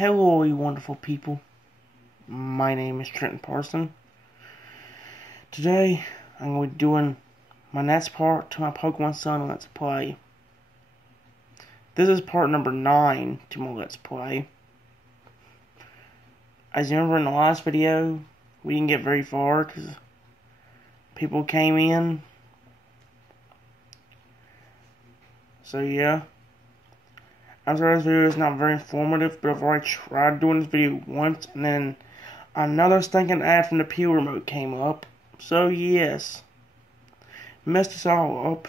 Hello, you wonderful people. My name is Trenton Parson. Today, I'm going to be doing my next part to my Pokémon Sun Let's Play. This is part number 9 to my Let's Play. As you remember in the last video, we didn't get very far because people came in. So yeah. I'm sorry this video is not very informative, but I've already tried doing this video once, and then another stinking ad from the Peel remote came up. So yes, messed us all up.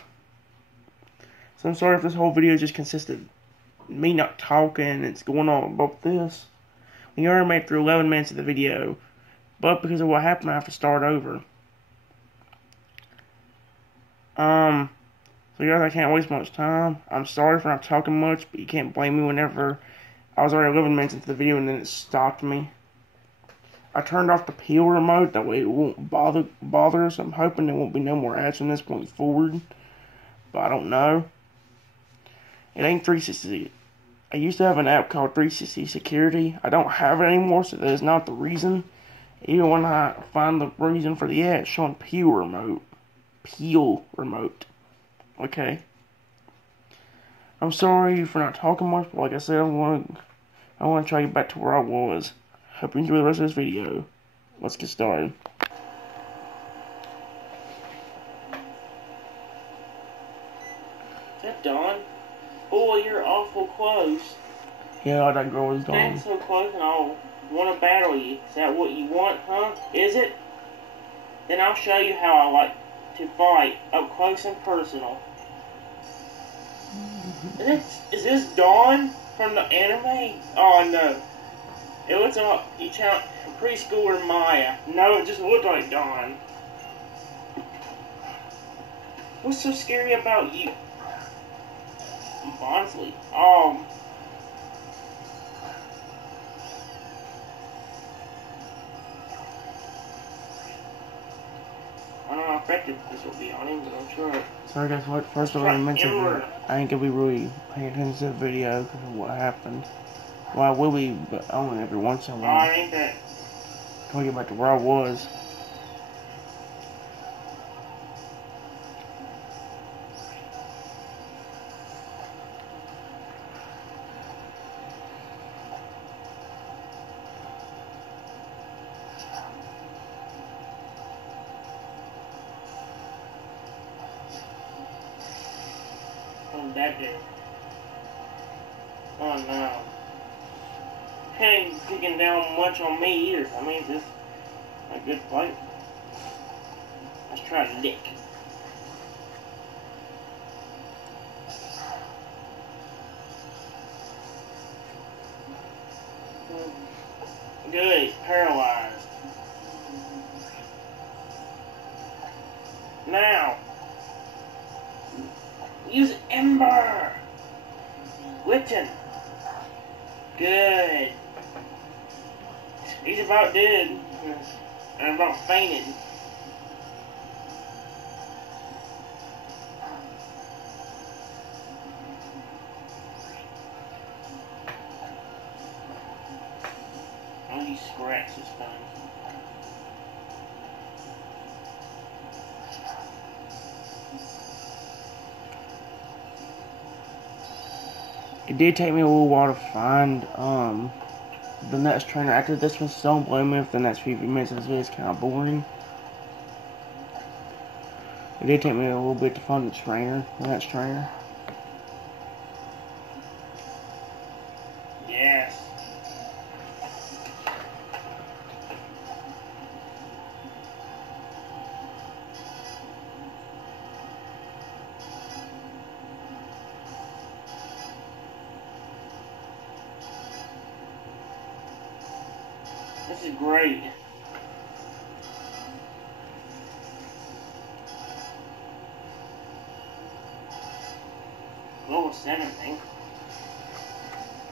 So I'm sorry if this whole video just consisted of me not talking and it's going on about this. We already made it through 11 minutes of the video, but because of what happened I have to start over. So guys, I can't waste much time. I'm sorry for not talking much, but you can't blame me whenever I was already 11 minutes into the video and then it stopped me. I turned off the Peel remote, that way it won't bother us. I'm hoping there won't be no more ads from this point forward, but I don't know. It ain't 360. I used to have an app called 360 Security. I don't have it anymore, so that is not the reason. Even when I find the reason for the ad, it's showing Peel remote. Peel remote. Okay. I'm sorry for not talking much, but like I said, I want to try to get back to where I was. Hope you enjoy the rest of this video. Let's get started. Is that Dawn? Oh, you're awful close. Yeah, that girl is Dawn. That's so close and I want to battle you. Is that what you want, huh? Is it? Then I'll show you how I like to fight up close and personal. Is this Dawn from the anime? Oh no. It looks like you challenge preschooler Maya. No, it just looked like Dawn. What's so scary about you? Honestly. I don't know how effective this will be on him, but I'm sure. Sorry guys, first of all I mentioned that I ain't gonna be really paying attention to the video because of what happened. Well, I will be, but only every once in a while. Oh, ain't that. Can we get back to where I was? That did. Oh no. Ain't kicking down much on me either. I mean, this is a good fight. Let's try to lick. Good, he's paralyzed. Now. Use Ember! Witten! Good. He's about dead. And about fainted. Oh, he scratched his thing. It did take me a little while to find the next trainer after this one, so don't blame me if the next few minutes of this video is kind of boring. It did take me a little bit to find the next trainer. Yes. This is great. Level 17.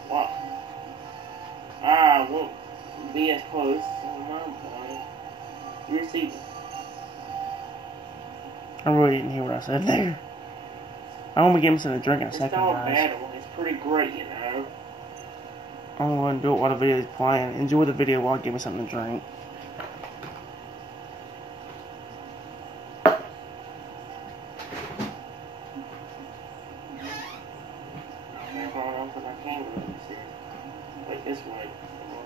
Wow. I won't be as close. You're receiving. I really didn't hear what I said there. I only give him something to drink in a second, guys. Battle is pretty great, you know. Oh, ahead and do it while the video is playing. Enjoy the video while I give me something to drink. Like this way.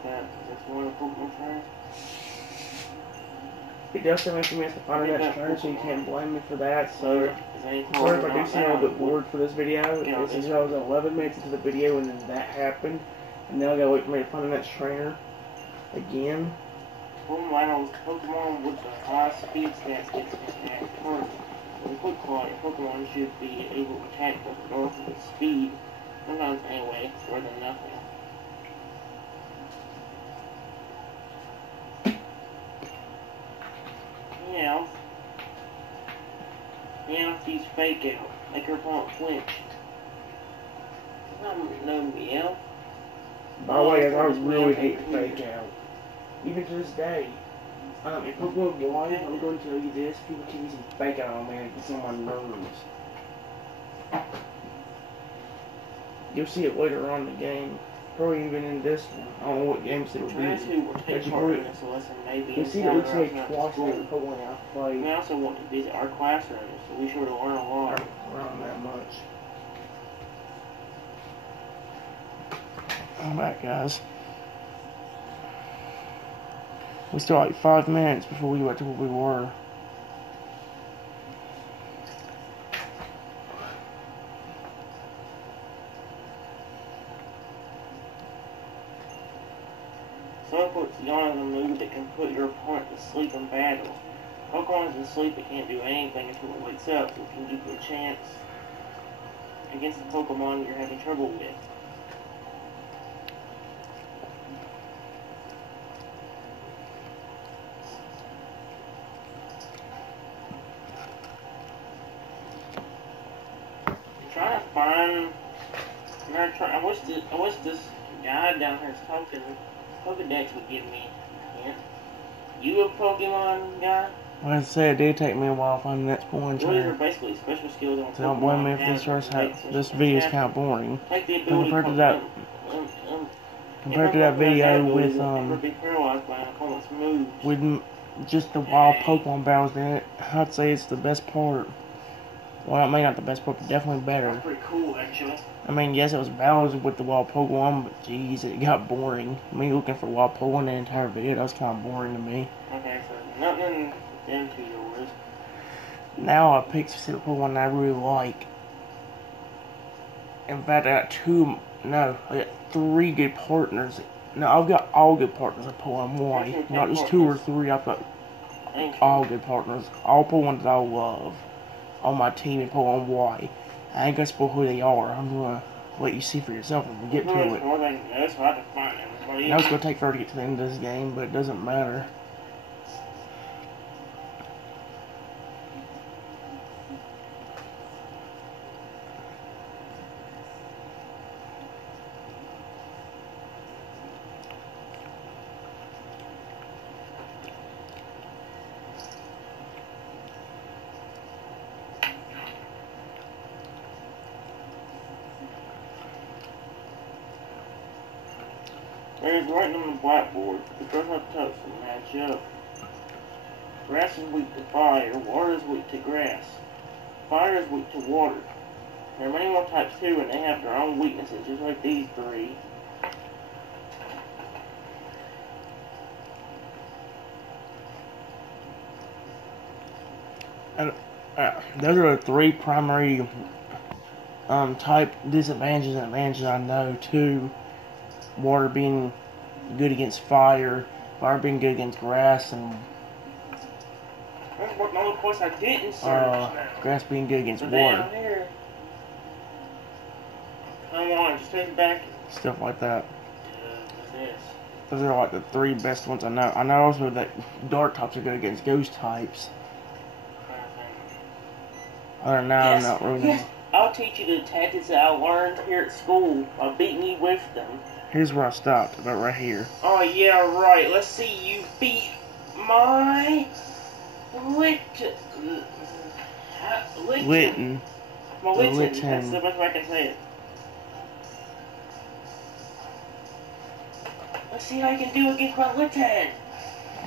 That's one of the Pokémon trainers. It does take me a few minutes to find that trainer, so you can't blame me for that. So, sorry if I do seem a little bit bored for this video. It's because I was 11 minutes into the video and then that happened. And now I gotta wait for me to find the next trainer again. Pokemon with the high speed stats gets attacked first. With quick flying, Pokemon should be able to attack the north with speed. Sometimes anyway, more than nothing. Yeah. Use fake out. Make her opponent flinch. No meow. By the way, I really hate fake out. Even to this day. If I'm going live, I'm going to tell you this. People keep using fake out on me and it gets on my nerves. You'll see it later on in the game. Probably even in this one. I don't know what games it'll be. But you see it looks like twice in the Pokemon I've played. We also want to visit our classrooms, so be sure to learn a lot. Around that much. I'm back, guys. We still like 5 minutes before we got to where we were. Sun puts Yawn in a move that can put your opponent to sleep in battle. Pokemon is asleep, it can't do anything until it wakes up, so it can give you a chance against the Pokemon you're having trouble with. I wish this guy down here is talking. Pokedex would give me a hint. You a Pokemon guy? Like I said, it did take me a while to find the next Pokemon trainer. These are basically special skills on Pokemon. So don't blame me if this video is kind of boring. Compared to that video with just the wild Pokemon battles in it, I'd say it's the best part. Well, I mean, not the best part, but definitely better. That's pretty cool, actually. I mean, yes, it was battles with the wild Pokemon, but jeez, it got boring. Me looking for wild Pokemon the entire video, that was kind of boring to me. Okay, so nothing into yours. Now I picked specific Pokemon I really like. In fact, I got 3 good partners. No, I've got all good partners at Pokemon Y. Not just 2 or 3, I've got all good partners. All Pokemon that I love on my team in Pokemon Y. I ain't gonna spoil who they are. I'm gonna let you see for yourself when we get to it. Now it's gonna take forever to get to the end of this game, but it doesn't matter. There's writing on the blackboard. The girls have to touch and match up. Grass is weak to fire. Water is weak to grass. Fire is weak to water. There are many more types too, and they have their own weaknesses, just like these 3. And those are the 3 primary type disadvantages and advantages I know too. Water being good against fire, fire being good against grass, and grass being good against water. Here. Come on, just take it back. Stuff like that. Those are like the 3 best ones I know. I know also that dark types are good against ghost types. Other than that, I'm not really. Yes. I'll teach you the tactics that I learned here at school by beating you with them. Here's where I stopped, about right here. Oh, yeah, right. Let's see you beat my Litten. My Litten. That's the best way I can say it. Let's see how I can do against my Litten.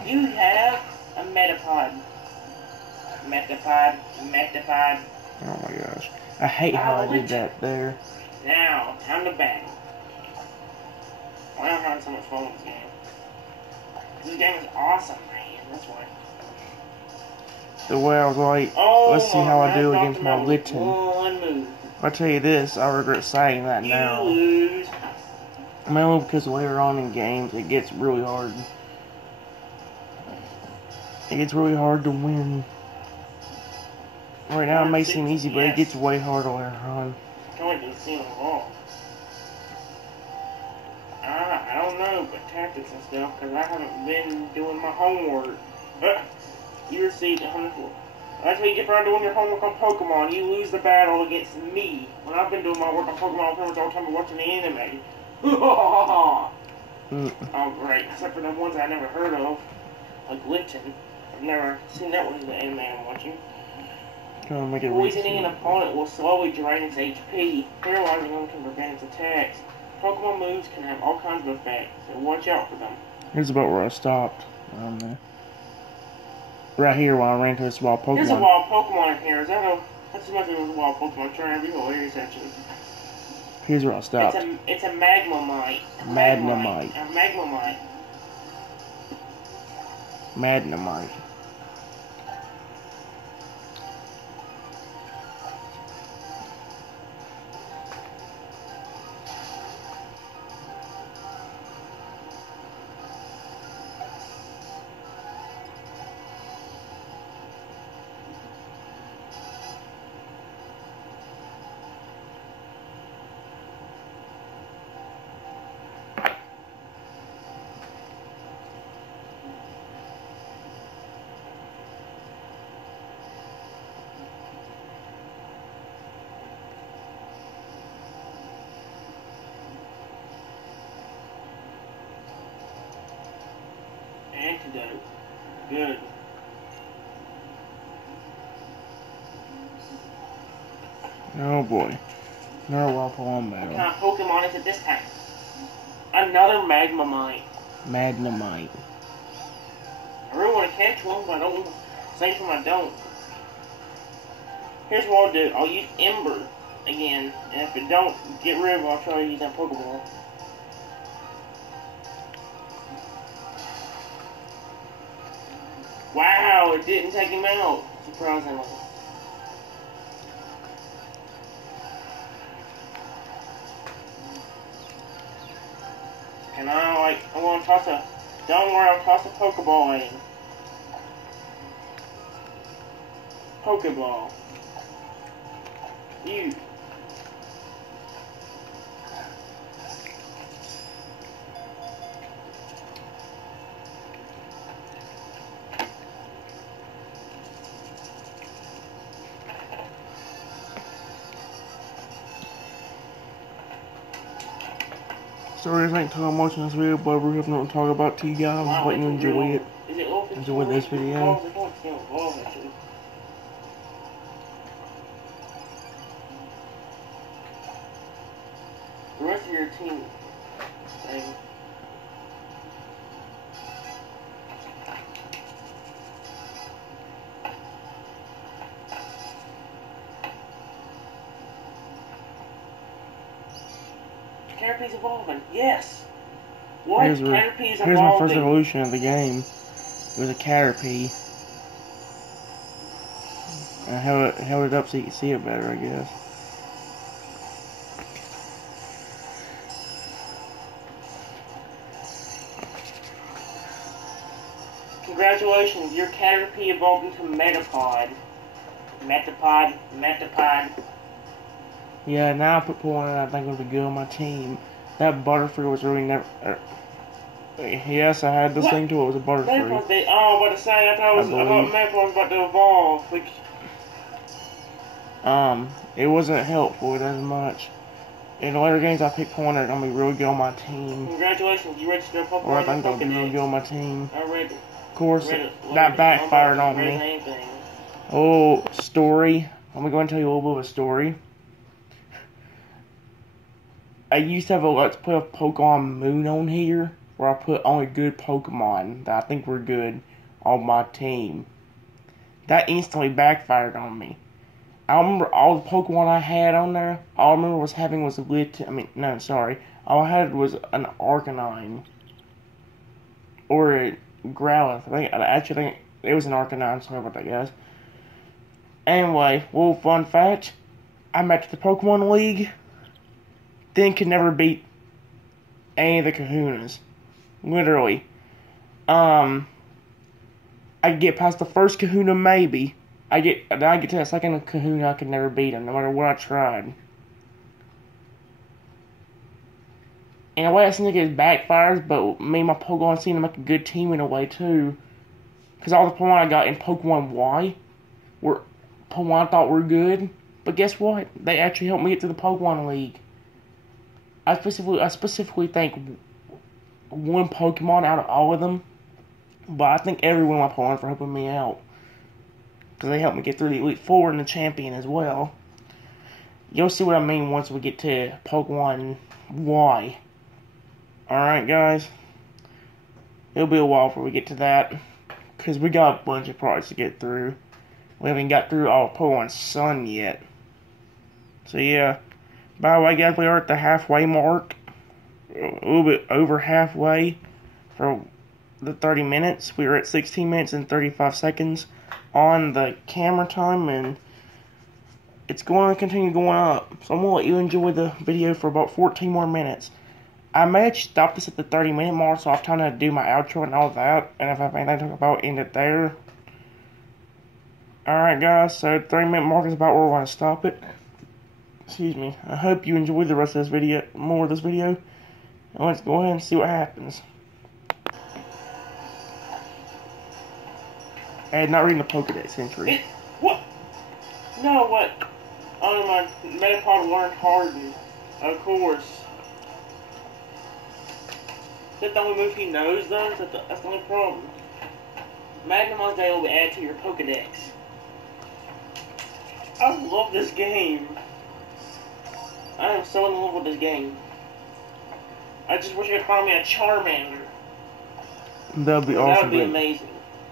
You have a Metapod. Metapod. Metapod. Oh my gosh. I hate how I did that there. Now, time to battle. Why am I having so much fun with this game? This game is awesome, man. That's why. The way I was like, let's see how I do against my Litten. I'll tell you this, I regret saying that now. Lose. Mainly because later on in games, it gets really hard. It gets really hard to win. Right now it may seem easy, but it gets way harder later on. I can see them all. I don't know, but tactics and stuff, because I haven't been doing my homework. You received 104. That's what you get for doing your homework on Pokemon. You lose the battle against me. When I've been doing my work on Pokemon pretty much all the time watching the anime. Oh, great. Except for the ones I never heard of. Like Litten. I've never seen that one in the anime I'm watching. Poisoning an opponent will slowly drain its HP. Paralyzing them can prevent its attacks. Pokemon moves can have all kinds of effects, so watch out for them. Here's about where I stopped. Right here while I ran to this wild Pokemon. There's a wild Pokemon in here. Is that a... That's as much as a wild Pokemon. Trying to be hilarious, actually. Here's where I stopped. It's a Magnemite. Magnemite. A Magnemite. Magnemite. Antidote. Good. Oh boy. Another wild Pokemon battle. What kind of Pokemon is it this time? Another Magnemite. Magnemite. I really want to catch one, but I don't. Same time I don't. Here's what I'll do. I'll use Ember again, and if it don't get rid of it, I'll try to use that Pokeball. Wow, it didn't take him out, surprisingly. And I'm going to toss a, don't worry, I'll toss a Pokeball at him. Pokeball. You. Sorry, I ain't talking much in this video, but we have nothing to talk about to you guys. Wow, Hope you enjoy it. Enjoy this video. The rest of your team. Caterpie's evolving. Yes. What? Caterpie's evolving. Here's my first evolution of the game. It was a Caterpie. I held it up so you can see it better, I guess. Congratulations, your Caterpie evolved into Metapod. Metapod. Yeah, now I put one that I think would be good on my team. That Butterfree was really never... yes, I had this thing too. It was a Butterfree. I was about to say, I thought Metapod was about to evolve. It wasn't helpful as much. In the later games, I picked one that's gonna be really good on my team. Congratulations, you registered a Pokemon. Or I think they'll be really good on my team. I read it. Of course, that backfired on me. Oh, story. Let me go and tell you a little bit of a story. I used to have a Let's Play of Pokemon Moon on here. where I put only good Pokemon that I think were good on my team. That instantly backfired on me. I remember all the Pokemon I had on there, all I remember was having was a all I had was an Arcanine. Or a Growlithe. I think it was an Arcanine, sorry about that, guys. Anyway, well, fun fact, I met the Pokemon League, then could never beat any of the Kahunas. Literally. I get past the first Kahuna, maybe. I get to the second Kahuna, I could never beat him, no matter what I tried. In a way, I seems like it backfires, but me and my Pokemon seem to make a good team in a way, too. Because all the Pokemon I got in Pokemon Y were Pokemon I thought were good. But guess what? They actually helped me get to the Pokemon League. I specifically think one Pokemon out of all of them, but I think every one of my Pokemon for helping me out. Because they helped me get through the Elite Four and the Champion as well. You'll see what I mean once we get to Pokemon Y. Alright, guys. It'll be a while before we get to that. Because we got a bunch of products to get through. We haven't got through all Pokémon Sun yet. So, yeah. By the way, guys, we are at the halfway mark. A little bit over halfway for the 30 minutes. We were at 16 minutes and 35 seconds on the camera time, and it's going to continue going up. So I'm going to let you enjoy the video for about 14 more minutes. I may actually stop this at the 30-minute mark, so I have time to do my outro and all that, and if I have anything to talk about, end it there. Alright, guys, so 30-minute mark is about where we're going to stop it. Excuse me. I hope you enjoyed the rest of this video, more of this video. And let's go ahead and see what happens. And not reading the Pokedex entry. What? No, what? Oh, my Metapod learned Harden. Of course. Is that the only move he knows, though? That's the only problem. Magnum's Day will be added to your Pokedex. I love this game. I am so in love with this game. I just wish I could find me a Charmander. That would be awesome. That would be amazing.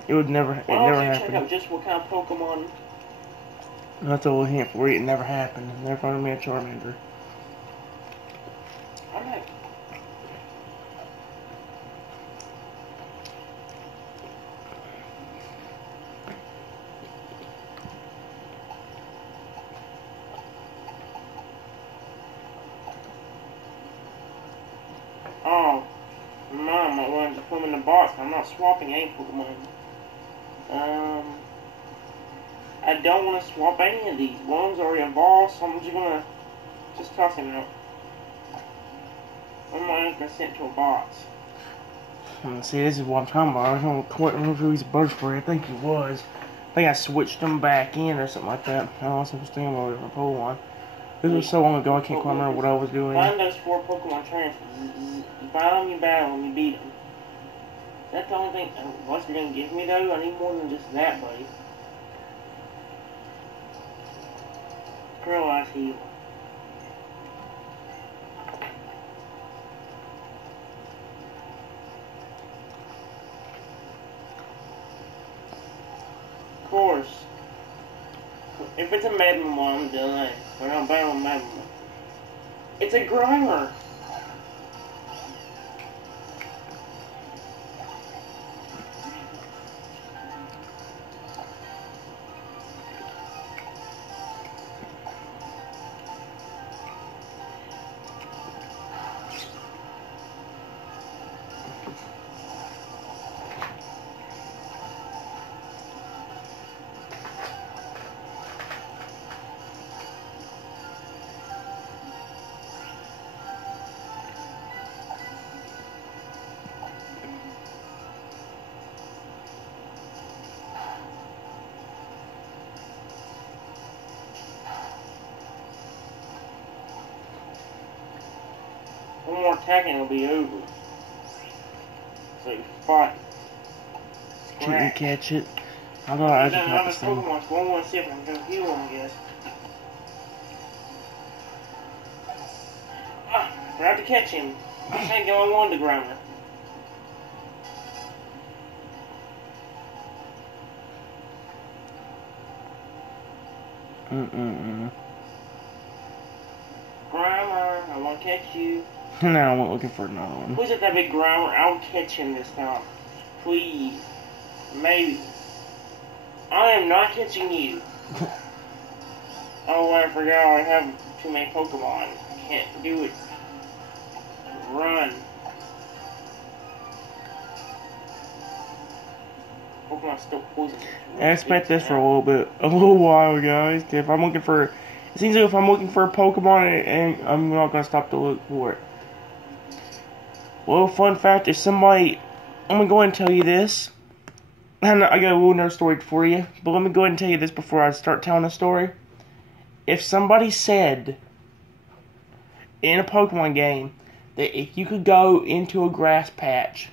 It would never, it never happened. Check out just what kind of Pokemon. That's a little hint for you. It never happened. Never found me a Charmander. Alright. Oh, Mom, I wanted to put them in the box. I'm not swapping any Pokemon. I don't want to swap any of these. One's already evolved, so I'm just gonna toss him out. I'm not gonna send it to a box. See, this is what I'm talking about. I don't quite remember who he's buzzed for. I think he was. I think I switched him back in or something like that. I was supposed to him over for Pokemon. This was so long ago, I can't quite remember what I was doing. Find those 4 Pokemon trainers. You find them, you battle them, you beat them. That's the only thing. What's it gonna give me though? I need more than just that, buddy. Paralyze heal. Of course. If it's a Magnum one, I'm done. We're not battling Magnum. It's a Grimer. One more attack and it'll be over. So you fight. Can you catch it? I thought I could catch this thing. Pokemon, so I want to see if I can go heal them, I guess. Forgot to catch him. I think I only wanted the Grimer. Grimer, I want to catch you. No, I went looking for another one. Who's at that big Grimer? I'll catch him this time. Please. Maybe. I am not catching you. Oh, I forgot I have too many Pokemon. Can't do it. Run. Pokemon's still poisonous. I expect this for a little while, guys. If I'm looking for, it seems like if I'm looking for a Pokemon, and I'm not gonna stop to look for it. Well, fun fact: if somebody, I'm gonna go ahead and tell you this. I got a little another story for you, but let me go ahead and tell you this before I start telling the story. If somebody said in a Pokemon game that if you could go into a grass patch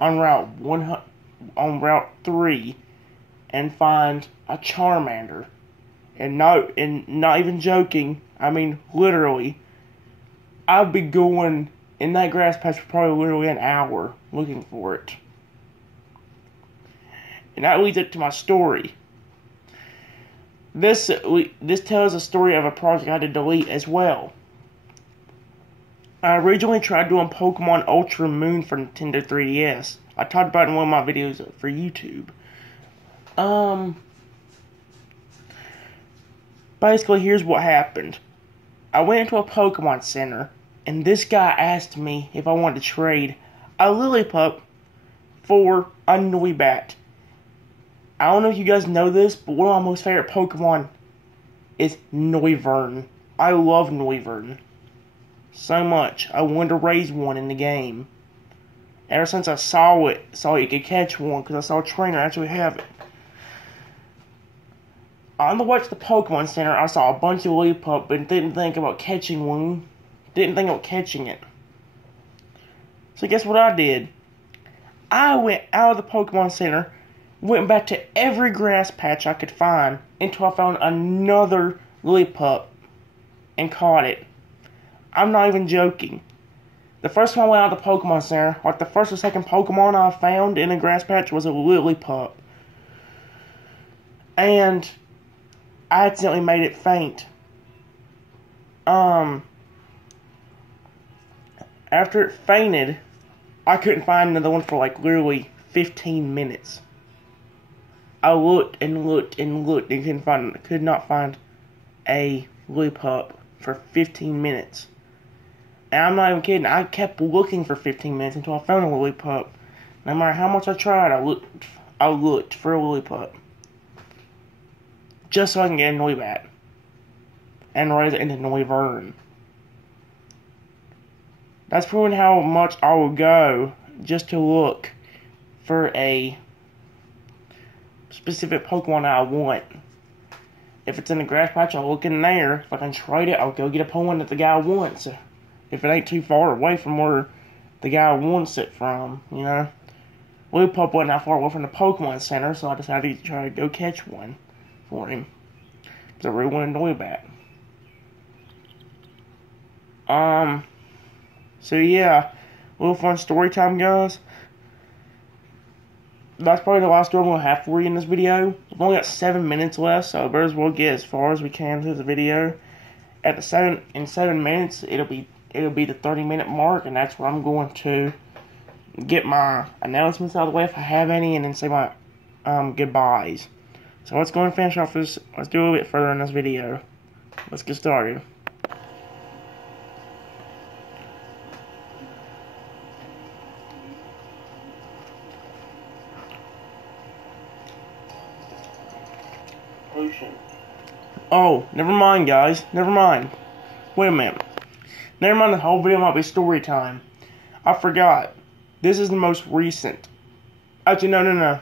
on Route 3 and find a Charmander, and not even joking, I mean literally, I'd be going in that grass patch for probably literally an hour looking for it. And that leads up to my story. This tells a story of a project I had to delete as well. I originally tried doing Pokemon Ultra Moon for Nintendo 3DS. I talked about it in one of my videos for YouTube. Basically, here's what happened. I went into a Pokemon Center, and this guy asked me if I wanted to trade a Lillipup for a Noibat. I don't know if you guys know this, but one of my most favorite Pokemon is Noivern. I love Noivern so much. I wanted to raise one in the game. Ever since I saw you could catch one, because I saw a trainer actually have it. On the way to the Pokemon Center, I saw a bunch of Lillipup, but didn't think about catching one. Didn't think about catching it. So guess what I did? I went out of the Pokemon Center, went back to every grass patch I could find until I found another Lillipup and caught it. I'm not even joking. The first time I went out of the Pokemon Center, like the first or second Pokemon I found in a grass patch was a Lillipup. And I accidentally made it faint. After it fainted, I couldn't find another one for like literally 15 minutes. I looked and looked and looked and could not find a Lillipup for 15 minutes. And I'm not even kidding, I kept looking for 15 minutes until I found a Lillipup. No matter how much I tried, I looked for a Lillipup. Just so I can get a Noibat. And raise it into Noivern. That's proving how much I will go just to look for a specific Pokemon I want. If it's in the grass patch, I'll look in there. If I can trade it, I'll go get a Pokemon that the guy wants. If it ain't too far away from where the guy wants it from, you know. Lillipup wasn't that far away from the Pokemon Center, so I decided to try to go catch one for him. So I really wanted to Noibat. So yeah, a little fun story time, guys. That's probably the last story I'm going to have for you in this video. We've only got 7 minutes left, so I better as well get as far as we can through the video. In 7 minutes, it'll be the 30-minute mark, and that's where I'm going to get my announcements out of the way if I have any, and then say my goodbyes. So let's go and finish off this. Let's do a little bit further in this video. Let's get started. Ocean. Oh, never mind, guys. Never mind. Wait a minute. Never mind, the whole video might be story time. I forgot. This is the most recent. Actually, no.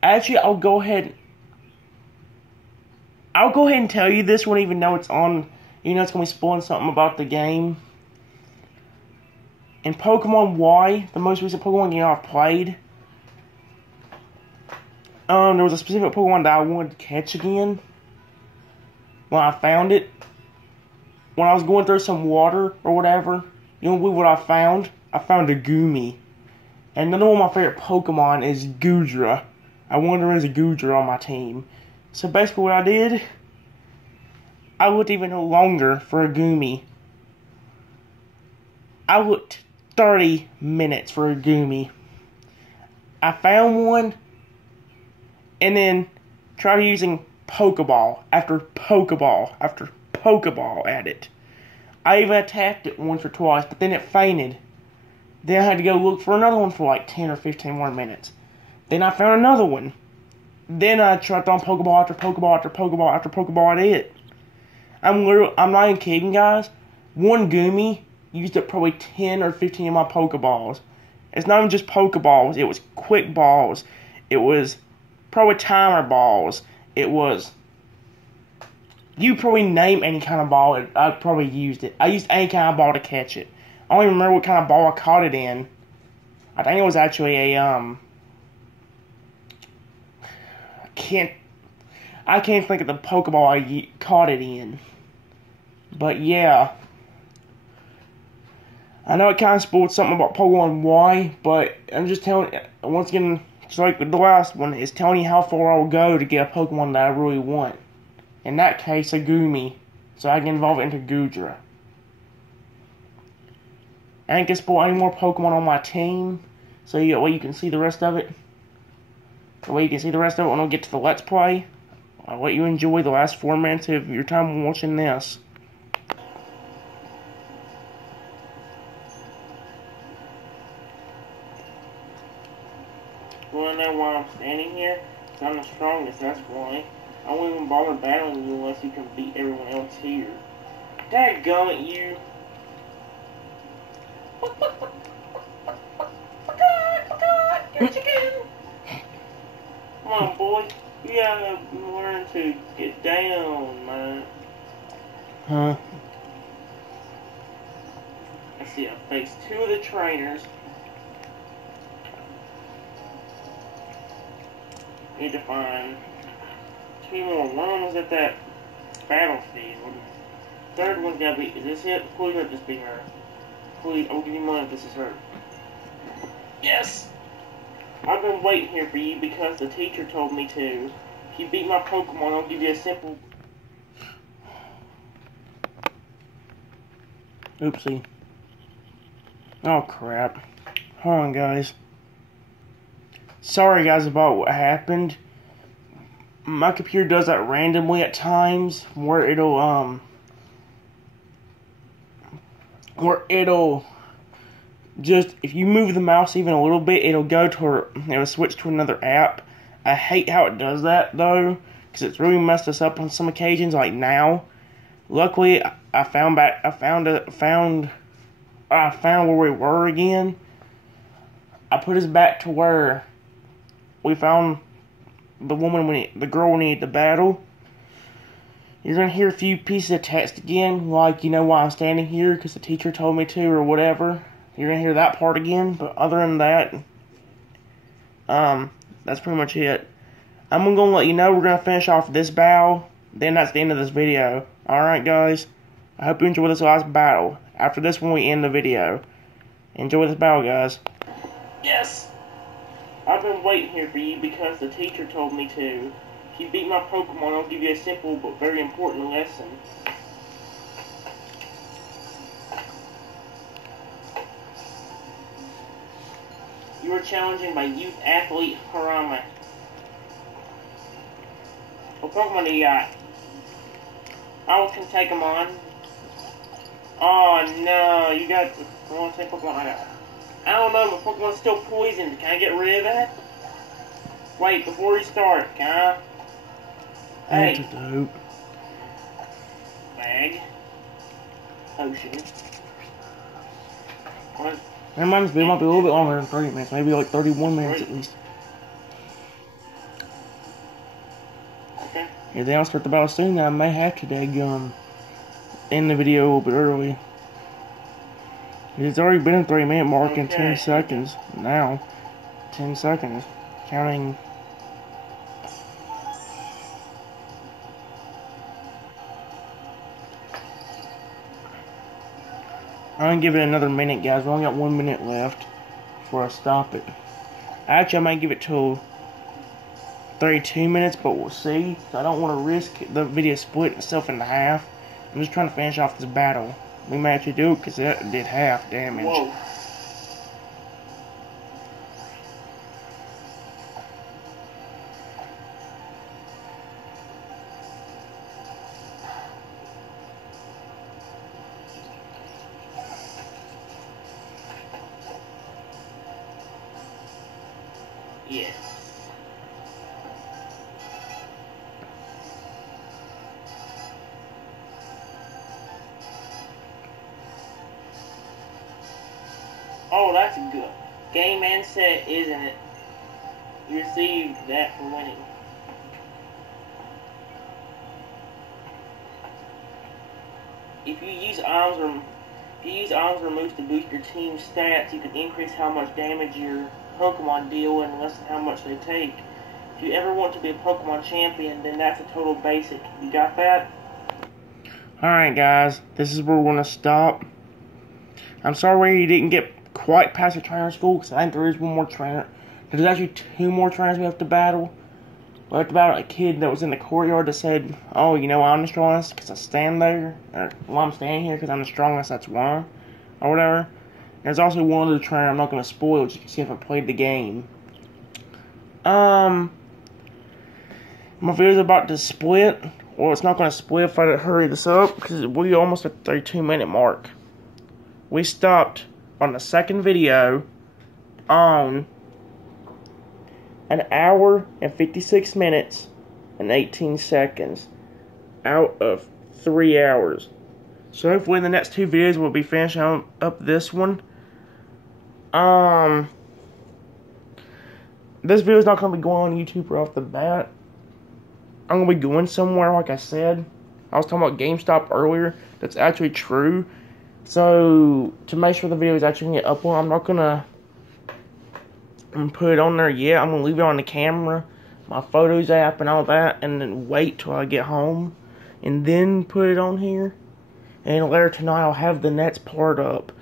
Actually, I'll go ahead and tell you this one, even though it's on. You know, it's gonna be spoiling something about the game. In Pokemon Y, the most recent Pokemon game I've played, there was a specific Pokemon that I wanted to catch again. When I found it, when I was going through some water or whatever, you know what I found? I found a Goomy. And another one of my favorite Pokemon is Goodra. I wanted to raise a Goodra on my team. So basically what I did, I looked even longer for a Goomy. I looked 30 minutes for a Goomy. I found one, and then tried using Pokeball after Pokeball after Pokeball at it. I even attacked it once or twice, but then it fainted. Then I had to go look for another one for like 10 or 15 more minutes. Then I found another one. Then I tried throwing Pokeball after Pokeball after Pokeball after Pokeball at it. I'm not even kidding, guys. One Goomy used up probably 10 or 15 of my Pokeballs. It's not even just Pokeballs. It was Quick Balls. It was probably Timer Balls. It was... You probably name any kind of ball, I probably used it. I used any kind of ball to catch it. I don't even remember what kind of ball I caught it in. I think it was actually a, I can't think of the Pokeball I caught it in. But yeah. I know it kind of spoiled something about Pokemon Y, but I'm just telling, once again, just like the last one, is telling you how far I will go to get a Pokemon that I really want. In that case, a Goomy, so I can evolve it into Goodra. I ain't gonna spoil any more Pokemon on my team, so that way you can see the rest of it. The way you can see the rest of it when we get to the Let's Play. I'll let you enjoy the last 4 minutes of your time watching this. Well, I know why I'm standing here? 'Cause I'm the strongest, that's why. I won't even bother battling you unless you can beat everyone else here. Dadgummit, you! Here you go! Come on, boy. You gotta learn to get down, man. Huh? I see I face 2 of the trainers. Need to find 2 more. One of them was at that battlefield. Third one's gotta be. Is this it? Please let this be her. Please, I'll give you money if this is her. Yes! I've been waiting here for you because the teacher told me to. If you beat my Pokemon, I'll give you a simple. Oopsie. Oh crap. Hold on, guys. Sorry guys about what happened. My computer does that randomly at times where it'll just, if you move the mouse even a little bit, it'll switch to another app. I hate how it does that though, because it's really messed us up on some occasions, like now. Luckily, I found where we were again. I put us back to where we found the girl we needed to battle. You're gonna hear a few pieces of text again, like, you know why I'm standing here, because the teacher told me to, or whatever. You're gonna hear that part again, but other than that, that's pretty much it. I'm gonna let you know we're gonna finish off this battle, then that's the end of this video. Alright guys, I hope you enjoyed this last battle. After this one we end the video. Enjoy this battle, guys. Yes! I've been waiting here for you because the teacher told me to. If you beat my Pokemon, I'll give you a simple but very important lesson. You are challenging my youth athlete, Harama. What Pokemon do you got? I can take them on. Oh no, you got the same Pokemon I got. I don't know, my Pokemon's still poisoned. Can I get rid of that? Wait, before we start, can I? Hey. Antidote. Bag. Potion. What? That might be a little bit longer than 30 minutes. Maybe like 31 minutes at least. Okay. Yeah, then I'll start the battle soon. I may have to end the video a little bit early. It's already been a 3-minute mark in 10 seconds now. 10 seconds. Counting. I'm gonna give it another minute, guys. We only got 1 minute left before I stop it. Actually, I might give it till 32 minutes, but we'll see. I don't want to risk the video splitting itself into half. I'm just trying to finish off this battle. We may actually do it because it did half damage. Whoa. Yes. Oh, that's good. Game and set, isn't it? You received that for winning. If you use items removed to boost your team's stats, you can increase how much damage your Pokemon deal and less than how much they take. If you ever want to be a Pokemon champion, then that's a total basic. You got that? Alright guys, this is where we're going to stop. I'm sorry you didn't get quite past the trainer school, because I think there is one more trainer. There's actually 2 more trainers we have to battle. We have to battle a kid that was in the courtyard that said, oh, you know, I'm the strongest because I stand there. Or, well, I'm standing here because I'm the strongest, that's why. Or whatever. There's also one other trainer I'm not going to spoil, just you can see if I played the game. My video's about to split. Well, it's not going to split if I don't hurry this up, because we're almost at the 32-minute mark. We stopped on the second video on an hour and 56 minutes and 18 seconds out of 3 hours. So hopefully in the next 2 videos we'll be finishing up this one. This video is not going to be going on YouTube right off the bat. I'm going to be going somewhere, like I said. I was talking about GameStop earlier. That's actually true. So, to make sure the video is actually going to get uploaded, I'm not going to put it on there yet. I'm going to leave it on the camera, my Photos app and all that, and then wait till I get home, and then put it on here. And later tonight, I'll have the next part up.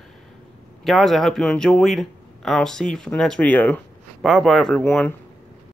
Guys, I hope you enjoyed. I'll see you for the next video. Bye-bye, everyone.